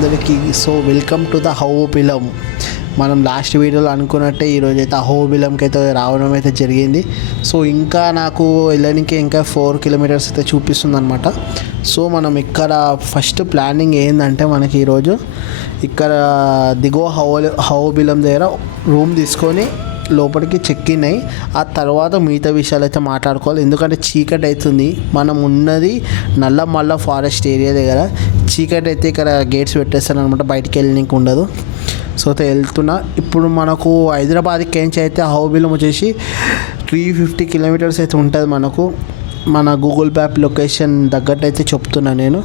అందరికీ. So welcome to the Ahobilam. మనం last వీడియోలో అనుకున్నట్టే ఈరోజైతే అహోబిలంకి అయితే రావడం అయితే జరిగింది. సో ఇంకా నాకు వెళ్ళడానికి ఇంకా 4 కిలోమీటర్స్ అయితే చూపిస్తుంది అనమాట. సో మనం ఇక్కడ ఫస్ట్ ప్లానింగ్ ఏంటంటే మనకి ఈరోజు ఇక్కడ దిగువ అహోబిలం దగ్గర రూమ్ తీసుకొని లోపలికి చెక్ ఇన్ అయ్యి ఆ తర్వాత మిగతా విషయాలు అయితే మాట్లాడుకోవాలి. ఎందుకంటే చీకటి అవుతుంది. మనం ఉన్నది నల్లమల్ల ఫారెస్ట్ ఏరియా దగ్గర. చీకటి అయితే ఇక్కడ గేట్స్ పెట్టేస్తాను అనమాట, బయటికి వెళ్ళడానికి ఉండదు. సో అయితే వెళ్తున్నా. ఇప్పుడు మనకు హైదరాబాద్కి నుంచి అయితే అహోబిలం వచ్చేసి 350 కిలోమీటర్స్ అయితే ఉంటుంది మనకు. మన గూగుల్ మ్యాప్ లొకేషన్ తగ్గట్టు అయితే చెప్తున్నా నేను.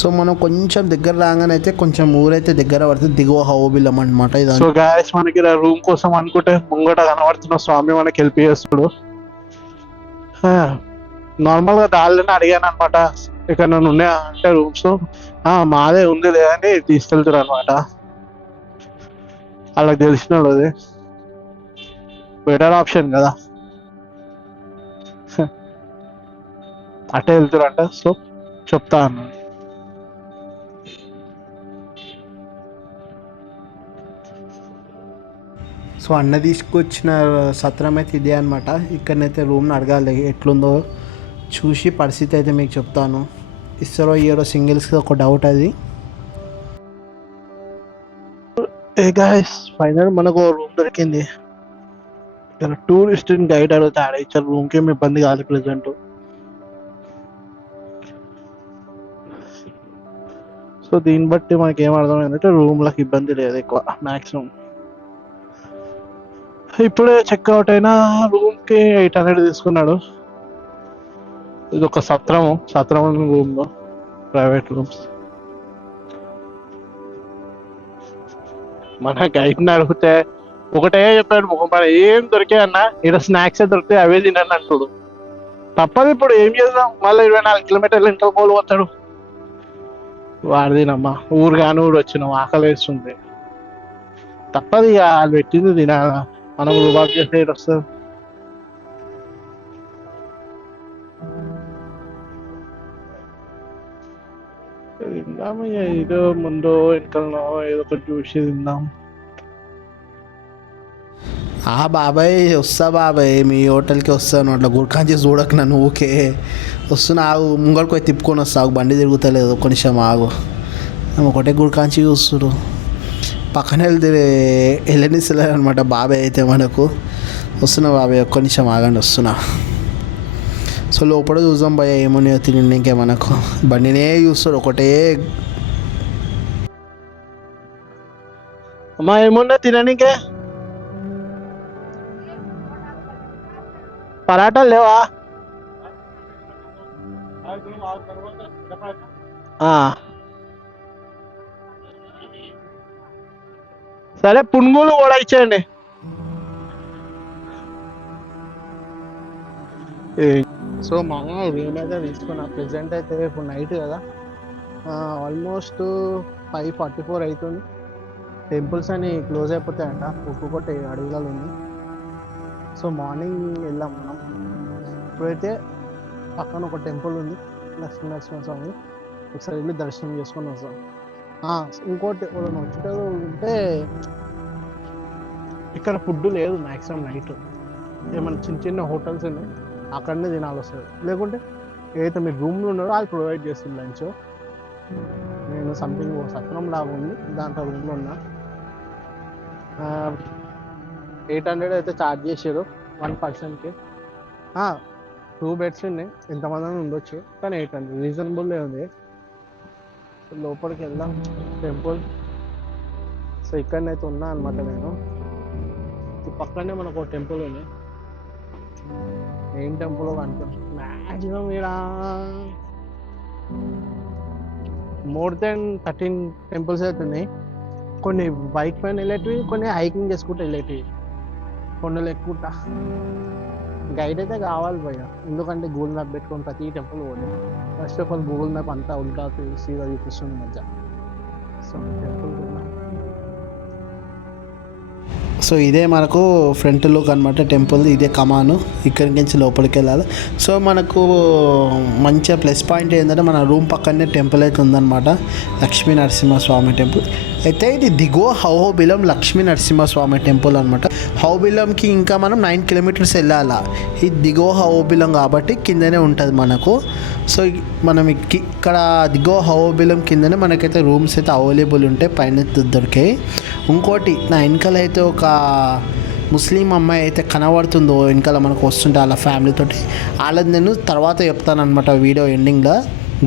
సో మనం కొంచెం దగ్గర రాగానే అయితే కొంచెం ఊరైతే దగ్గర పడుతుంది, దిగువ అహోబిలం అనమాట. ఇది సో గాయస్ మనకి రూమ్ కోసం అనుకుంటే ముంగట కనబడుతున్న స్వామి మనకి హెల్ప్ చేస్తాడు. నార్మల్ గా దాళ్ళని అడిగాను అనమాట, ఇక్కడ నన్ను ఉన్నాయా అంటే రూమ్స్ మాదే ఉంది లేదని తీసుకెళ్తారు అనమాట. వాళ్ళకి తెలిసిన వాళ్ళది బెటర్ ఆప్షన్ కదా, అట్టే వెళ్తారంట. సో చెప్తా అన్నాను. సో అన్న తీసుకొచ్చిన సత్రం అయితే ఇదే అనమాట. ఇక్కడనైతే రూమ్ని అడగాలి ఎట్లుందో చూసి పరిస్థితి అయితే మీకు చెప్తాను. ఇస్తారో ఇయ్యారో సింగిల్స్కి ఒక డౌట్ అది. ఏ గాయస్ ఫైనల్ మనకు రూమ్ దొరికింది. ఇక్కడ టూరిస్ట్ గైడ్ అడిగితే ఆడ ఇచ్చారు. రూమ్కి ఏమి ఇబ్బంది కాదు ప్రెసెంట్. సో దీన్ని బట్టి మనకి ఏం అర్థమైందంటే రూమ్లకు ఇబ్బంది లేదు ఎక్కువ మ్యాక్సిమం. ఇప్పుడే చెక్అవుట్ అయినా రూమ్కి 800 తీసుకున్నాడు. ఇది ఒక సత్రం రూమ్ లో ప్రైవేట్ రూమ్స్. మన గైడ్ని అడిగితే ఒకటే చెప్పాడు, మన ఏం దొరికాయన్నా ఇక్కడ స్నాక్స్ దొరికితే అవే తినని అంటాడు. తప్పదు, ఇప్పుడు ఏం చేద్దాం. మళ్ళీ 24 కిలోమీటర్లు ఇంట్లో పోతాడు. వాడిదినమ్మా, ఊరు కాని ఊరు వచ్చినాం, ఆకలి వేస్తుంది. తప్పదు, ఇక వాళ్ళు పెట్టింది తినాలా, మనం రుబాబ్ చేస్తే వస్తుంది. తిందాం ఇక, ఏదో ముందో వెనకలనో ఏదో ఒకటి చూసి తిందాం. బాబాయ్ వస్తా బాబాయ్, మీ హోటల్కి వస్తాను. అట్లా గుర్కాంచి చూడక నన్ను ఊకే వస్తున్నా. ఆగు, ముంగడికి పోయి తిప్పుకొని వస్తావు, బండి తిరుగుతలేదు. కొంచెం ఆగు, ఒకటే గుర్కాంచి చూస్తుడు. పక్కన వెళ్ళనిస్తలేదు అనమాట బాబాయ్ అయితే మనకు. వస్తున్నా బాబాయ్, ఒక్క నిమిషం ఆగండి, వస్తున్నా. సో లోపల చూద్దాం భయ ఏమున్నాయో తిని. ఇంకే మనకు బండినే చూస్తాడు ఒకటే. అమ్మా ఏమున్నా తిననీకే? పరాటాలు లేవా? సరే పునుగులు కూడా ఇచ్చేయండి. సో మా రూమ్ అయితే తీసుకున్నా. ప్రెసెంట్ అయితే ఇప్పుడు నైట్ కదా, ఆల్మోస్ట్ 5:44 అవుతుంది. టెంపుల్స్ అని క్లోజ్ అయిపోతాయంట, ఒక్కొక్కటి అడవిలలో ఉంది. సో మార్నింగ్ వెళ్ళాం మనం. ఇప్పుడైతే పక్కన ఒక టెంపుల్ ఉంది, లక్ష్మీనరసింహ స్వామి, ఒకసారి వెళ్ళి దర్శనం చేసుకొని వస్తాం. ఇంకోటి ఎవరైనా వచ్చేటప్పుడు ఉంటే ఇక్కడ ఫుడ్ లేదు మ్యాక్సిమం నైట్. ఏమైనా చిన్న చిన్న హోటల్స్ ఉన్నాయి, అక్కడనే తినాలి వస్తుంది. లేకుంటే ఏదైతే మీరు రూమ్లో ఉన్నారో వాళ్ళు ప్రొవైడ్ చేస్తుంది లంచ్. నేను సంథింగ్ సత్రం లాగా ఉంది, దాంట్లో రూమ్లో ఉన్నా. 800 అయితే ఛార్జ్ చేసారు 1 పర్సన్కి. 2 బెడ్స్ ఉన్నాయి, ఎంతమంది ఉండొచ్చు, కానీ 800 రీజనబుల్లే ఉంది. లోపలికి వెళ్దాం టెంపుల్. సో ఇక్కడనైతే ఉన్నా అనమాట నేను. ఈ పక్కనే మనకు ఒక టెంపుల్ ఉంది. ఏం టెంపుల్ అనుకుంటా, మ్యాక్సిమం ఇక్కడ మోర్ దెన్ 13 టెంపుల్స్ అయితే ఉన్నాయి. కొన్ని బైక్ పైన వెళ్ళేటివి, కొన్ని హైకింగ్ చేసుకుంటూ వెళ్ళేటివి, కొండలు ఎక్కుంటా. గైడ్ అయితే కావాలి భయ్య, ఎందుకంటే గూగుల్ మ్యాప్ పెట్టుకొని ప్రతి టెంపుల్ పోలేదు. First of all Google map అంతా ఉల్టా సీదా చూపిస్తుంది మధ్య. సో టెంపుల్ సో ఇదే మనకు ఫ్రంట్ లుక్ అనమాట టెంపుల్. ఇదే కమాను, ఇక్కడి నుంచి లోపలికి వెళ్ళాలి. సో మనకు మంచిగా ప్లస్ పాయింట్ ఏంటంటే మన రూమ్ పక్కనే టెంపుల్ అయితే ఉందన్నమాట, లక్ష్మీ నరసింహస్వామి టెంపుల్. అయితే ఇది దిగువ హౌబిలం లక్ష్మీ నరసింహస్వామి టెంపుల్ అనమాట. హౌబిలంకి ఇంకా మనం 9 కిలోమీటర్స్ వెళ్ళాలా. ఇది దిగువ హౌబిలం కాబట్టి కిందనే ఉంటుంది మనకు. సో మనం ఇక్కడ దిగువ హౌబిలం కిందనే మనకైతే రూమ్స్ అయితే అవైలబుల్ ఉంటాయి, పైన దొరికాయి. ఇంకోటి నా వెనకాల అయితే ఒక ముస్లిం అమ్మాయి అయితే కనబడుతుందో వెనకాల మనకు వస్తుంటే వాళ్ళ ఫ్యామిలీతోటి, వాళ్ళది నేను తర్వాత చెప్తానమాట వీడియో ఎండింగ్లో,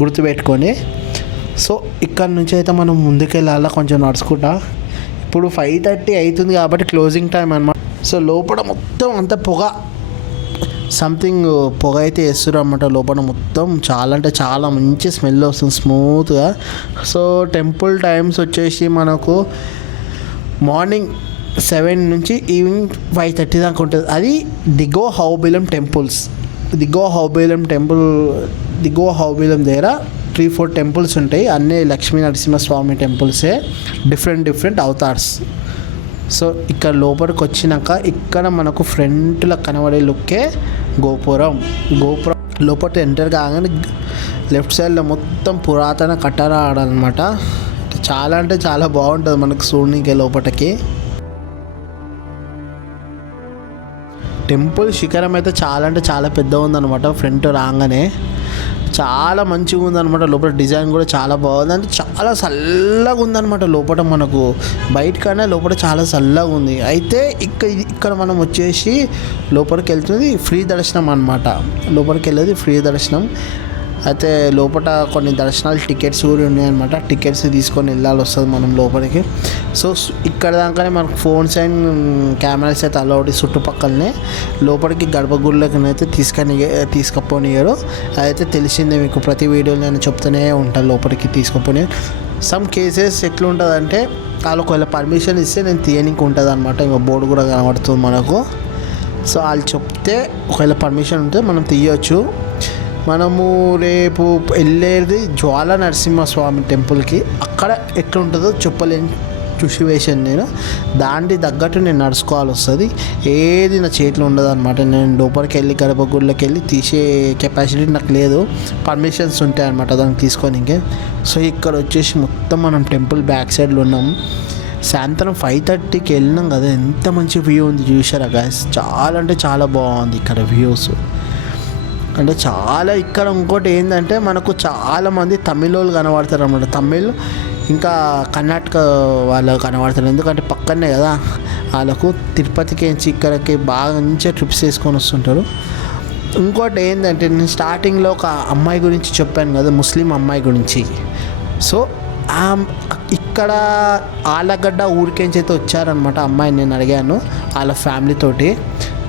గుర్తుపెట్టుకొని. సో ఇక్కడ నుంచి అయితే మనం ముందుకెళ్ళాలా కొంచెం నడుచుకుంటా. ఇప్పుడు 5:30 అవుతుంది కాబట్టి క్లోజింగ్ టైం అనమాట. సో లోపల మొత్తం అంత పొగ, సంథింగ్ పొగ అయితే వేస్తారు అన్నమాట లోపల మొత్తం. చాలా అంటే చాలా మంచి స్మెల్ వస్తుంది స్మూత్గా. సో టెంపుల్ టైమ్స్ వచ్చేసి మనకు మార్నింగ్ 7 నుంచి ఈవినింగ్ 5:30 దాకా ఉంటుంది. అది దిగో హౌబిలం టెంపుల్స్. దిగో హౌబిలం టెంపుల్, దిగో హౌబిలం దగ్గర 3-4 టెంపుల్స్ ఉంటాయి. అన్నీ లక్ష్మీ నరసింహస్వామి టెంపుల్సే, డిఫరెంట్ అవతార్స్. సో ఇక్కడ లోపలికి వచ్చినాక ఇక్కడ మనకు ఫ్రంట్లో కనబడే లుక్కే గోపురం. లోపల ఎంటర్ కాగానే లెఫ్ట్ సైడ్లో మొత్తం పురాతన కట్టడాలన్నమాట. చాలా అంటే చాలా బాగుంటుంది మనకు చూడనీకే లోపలికి. టెంపుల్ శిఖరం అయితే చాలా అంటే చాలా పెద్దగా ఉందన్నమాట. ఫ్రంట్ రాగానే చాలా మంచిగా ఉందన్నమాట. లోపల డిజైన్ కూడా చాలా బాగుంది, అంటే చాలా చల్లగా ఉందన్నమాట లోపల. మనకు బయట కన్నా లోపల చాలా చల్లగా ఉంది. అయితే ఇక్కడ మనం వచ్చేసి లోపలికి వెళ్తుంది ఫ్రీ దర్శనం అనమాట. లోపలికి వెళ్ళేది ఫ్రీ దర్శనం. అయితే లోపల కొన్ని దర్శనాలు టికెట్స్ కూడా ఉన్నాయన్నమాట. టికెట్స్ తీసుకొని వెళ్ళాల్సి వస్తుంది మనం లోపలికి. సో ఇక్కడ దాకానే మనకు ఫోన్స్ అండ్ కెమెరాస్ అయితే అలౌడ్ చుట్టుపక్కలనే. లోపలికి గర్భగుడిలోకి అయితే తీసుకపోనియరు. అదైతే తెలిసిందే మీకు, ప్రతి వీడియోలో నేను చెప్తూనే ఉంటాను లోపలికి తీసుకుపోయి. సమ్ కేసెస్ ఎట్లుంటుందంటే వాళ్ళు ఒకవేళ పర్మిషన్ ఇస్తే నేను తీయనికి ఉంటుంది అనమాట. ఇంకా బోర్డు కూడా కనబడుతుంది మనకు. సో వాళ్ళు చెప్తే ఒకవేళ పర్మిషన్ ఉంటే మనం తీయవచ్చు. మనము రేపు వెళ్ళేది జ్వాల నరసింహస్వామి టెంపుల్కి. అక్కడ ఎట్లుంటుందో చెప్పలేని సిచ్యువేషన్. నేను దానికి తగ్గట్టు నేను నడుచుకోవాలి వస్తుంది. ఏది నా చేతిలో ఉండదు అనమాట. నేను లోపలికి వెళ్ళి గర్భగుడిలోకి వెళ్ళి తీసే కెపాసిటీ నాకు లేదు. పర్మిషన్స్ ఉంటాయి అనమాట దానికి తీసుకోనికి. సో ఇక్కడ వచ్చేసి మొత్తం మనం టెంపుల్ బ్యాక్ సైడ్లో ఉన్నాం. సాయంత్రం 5:30కి వెళ్ళినాం కదా, ఎంత మంచి వ్యూ ఉంది చూసారా గాయస్. చాలా అంటే చాలా బాగుంది ఇక్కడ వ్యూస్. అంటే చాలా ఇక్కడ ఇంకోటి ఏంటంటే మనకు చాలామంది తమిళ వాళ్ళు కనబడతారు అన్నమాట. తమిళ్ ఇంకా కర్ణాటక వాళ్ళు కనబడతారు. ఎందుకంటే పక్కనే కదా వాళ్ళకు, తిరుపతికి ఇక్కడికి బాగా మంచిగా ట్రిప్స్ వేసుకొని వస్తుంటారు. ఇంకోటి ఏంటంటే నేను స్టార్టింగ్లో ఒక అమ్మాయి గురించి చెప్పాను కదా, ముస్లిం అమ్మాయి గురించి. సో ఇక్కడ ఆలగడ్డ ఊరికేంచి అయితే వచ్చారనమాట అమ్మాయి. నేను అడిగాను వాళ్ళ ఫ్యామిలీతోటి.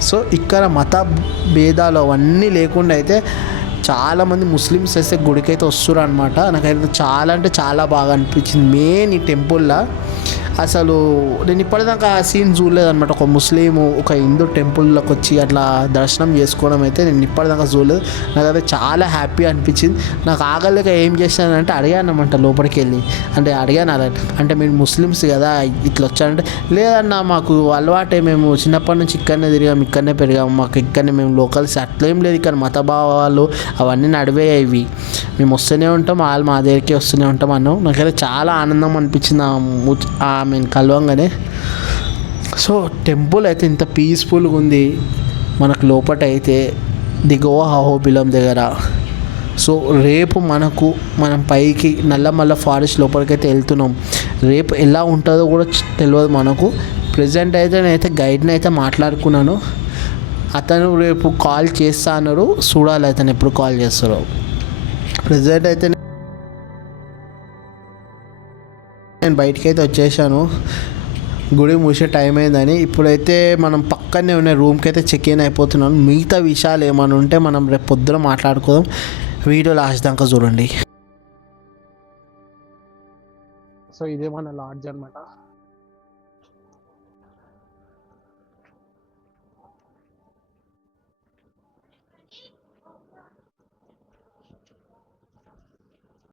సో ఇక్కడ మత భేదాలు అవన్నీ లేకుండా అయితే చాలామంది ముస్లిమ్స్ అయితే గుడికైతే వస్తారు అనమాట. నాకైతే చాలా అంటే చాలా బాగా అనిపించింది. మెయిన్ ఈ టెంపుల్లో అసలు నేను ఇప్పటిదాకా ఆ సీన్ చూడలేదన్నమాట. ఒక ముస్లిం ఒక హిందూ టెంపుల్లోకి వచ్చి అట్లా దర్శనం చేసుకోవడం అయితే నేను ఇప్పటిదాకా చూడలేదు. నాకైతే చాలా హ్యాపీ అనిపించింది. నాకు ఆగలేక ఏం చేశానంటే అడిగానమాట లోపలికి వెళ్ళి. అడిగాను అలా, అంటే మీరు ముస్లిమ్స్ కదా ఇట్లా వచ్చారంటే, లేదన్నా మాకు అలవాటే, మేము చిన్నప్పటి నుంచి ఇక్కడనే తిరిగాము, ఇక్కడనే పెరిగాము, మాకు ఇక్కడనే మేము లోకల్స్ అట్లేం లేదు. ఇక్కడ మత భావాలు అవన్నీ నడివే ఇవి, మేము వస్తూనే ఉంటాం, వాళ్ళు మా దగ్గరికి వస్తూనే ఉంటాం అన్నాం. నాకైతే చాలా ఆనందం అనిపించింది మేము కలవంగానే. సో టెంపుల్ అయితే ఇంత పీస్ఫుల్గా ఉంది మనకు లోపల అయితే దిగువ అహోబిలం దగ్గర. సో రేపు మనం పైకి నల్లమల్ల ఫారెస్ట్ లోపలికి అయితే వెళ్తున్నాం. రేపు ఎలా ఉంటుందో కూడా తెలియదు మనకు. ప్రజెంట్ అయితే నేనైతే గైడ్ని అయితే మాట్లాడుకున్నాను. అతను రేపు కాల్ చేస్తా అన్నారు. చూడాలి అతను ఎప్పుడు కాల్ చేస్తారో. ప్రజెంట్ అయితే నేను బయటికి అయితే వచ్చేసాను, గుడి మూసే టైం అయిందని. ఇప్పుడైతే మనం పక్కనే ఉన్న రూమ్కి అయితే చెక్ ఇన్ అయిపోతున్నాను. మిగతా విషయాలు ఏమైనా ఉంటే మనం రేపు పొద్దున మాట్లాడుకోదాం. వీడియో లాస్ట్ దాకా చూడండి. సో ఇదే మన లాడ్జ్ అనమాట.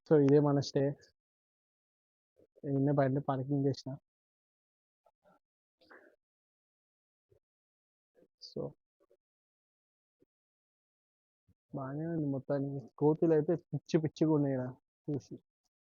సో ఇదే మన స్టే. నిన్నే బయట పార్కింగ్ చేసిన. బాగానే ఉంది మొత్తానికి. కోతులు అయితే పిచ్చి పిచ్చిగా ఉన్నాయి ఈడ చూసి.